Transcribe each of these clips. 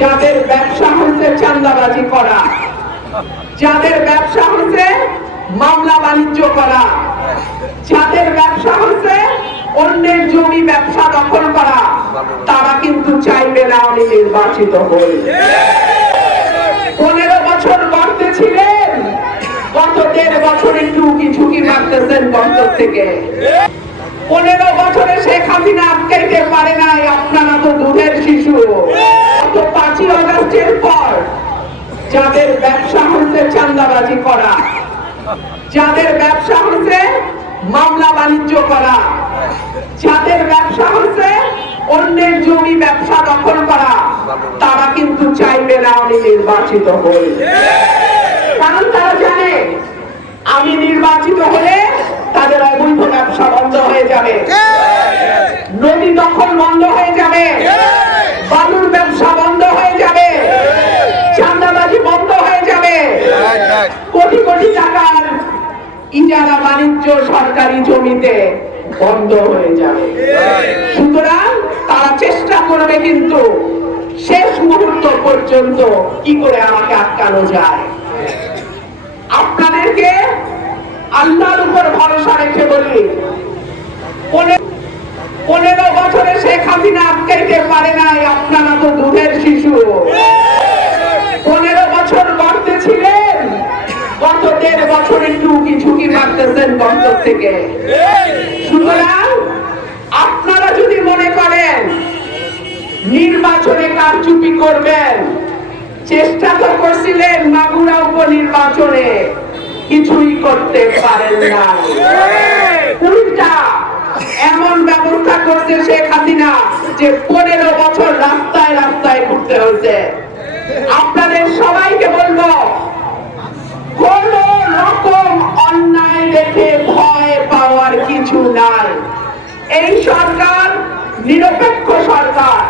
যাদের ব্যবসা হচ্ছে চাঁদাবাজি করা, যাদের ব্যবসা হচ্ছে মামলা বাণিজ্য করা, যাদের ব্যবসা হচ্ছে অন্যের জমি ব্যবসা দখল করা, তারা কিন্তু চাইবে না আমি নির্বাচিত হই। 15 বছর গর্তে ছিলেন, গত 1.5 বছর একটু ঝুঁকি মারতেছেন গর্ত থেকে। 15 বছরে শেখ হাসিনা আটকাইতে পারে নাই, আপনারা তো দুধের শিশু। 5ই আগস্টের পর যাদের ব্যবসা হচ্ছে চাঁদাবাজি করা, যাদের ব্যবসা হচ্ছে মামলা বাণিজ্য করা, যাদের ব্যবসা হচ্ছে অন্যের জমি ব্যবসা দখল করা, তারা কিন্তু চাইবে না আমি নির্বাচিত হই। কারণ তারা জানে আমি নির্বাচিত হলে তাদের অবৈধ ব্যবসা বন্ধ হয়ে যাবে, নদী দখল বন্ধ হয়ে যাবে, বালুর ব্যবসা বন্ধ হয়ে যাবে, চাঁদাবাজি বন্ধ হয়ে যাবে, কোটি কোটি টাকার ইজারা বাণিজ্য সরকারি জমিতে বন্ধ হয়ে যাবে। সুতরাং তারা চেষ্টা করবে কিন্তু শেষ মুহূর্ত পর্যন্ত কি করে আমাকে আটকানো যায়। আপনাদেরকে আল্লাহর উপর ভরসা রেখে বলি, 15 বছরে শেখ হাসিনা আটকাইতে পারে নাই, আপনারা তো দুধের শিশু। 15 বছর গর্তে ছিলেন, গত 1.5 বছর একটু ঝুঁকি মারতেছেন গর্ত থেকে। সুতরাং আপনারা যদি মনে করেন নির্বাচনে কারচুপি করবেন, চেষ্টা তো করছিলেন মাগুরা উপনির্বাচনে, কিছুই করতে পারেন না। উল্টা এমন ব্যবস্থা করছে শেখ হাসিনা যে 15 বছর রাস্তায় রাস্তায় ঘুরতে হয়েছে। আপনাদের সবাইকে বলবো, কোন রকম অন্যায় দেখে ভয় পাওয়ার কিছু নাই। এই সরকার নিরপেক্ষ সরকার,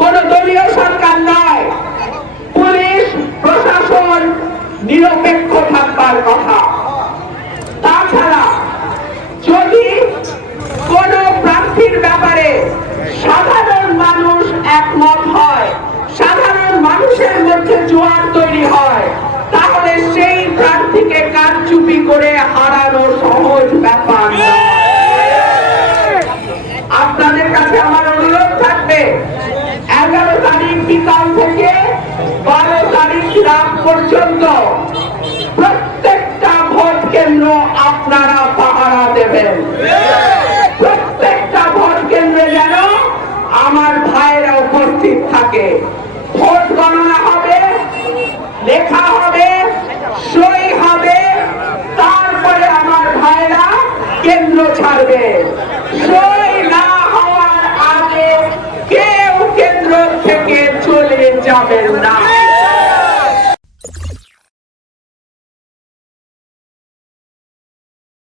কোন দলীয় সরকার নয়। পুলিশ প্রশাসন নিরপেক্ষ থাকবার কথা। তাছাড়া যদি কোন প্রার্থীর ব্যাপারে সাধারণ মানুষ একমত হয়, সাধারণ মানুষের মধ্যে জোয়ার তৈরি হয়, তাহলে সেই প্রার্থীকে কারচুপি করে হারানো সহজ ব্যাপার নয়। আপনাদের কাছে আমার অনুরোধ থাকবে, 11 তারিখ বিকাল থেকে 12 তারিখ রাত পর্যন্ত প্রত্যেকটা ভোট কেন্দ্র আপনারা পাহারা দেবেন। প্রত্যেকটা ভোট কেন্দ্রে যেন আমার ভাইয়েরা উপস্থিত থাকে। ভোট গণনা হবে, লেখা হবে, সই হবে, তারপরে আমার ভাইয়েরা কেন্দ্র ছাড়বে। সই না হওয়ার আগে কেউ কেন্দ্র থেকে চলে যাবেন না।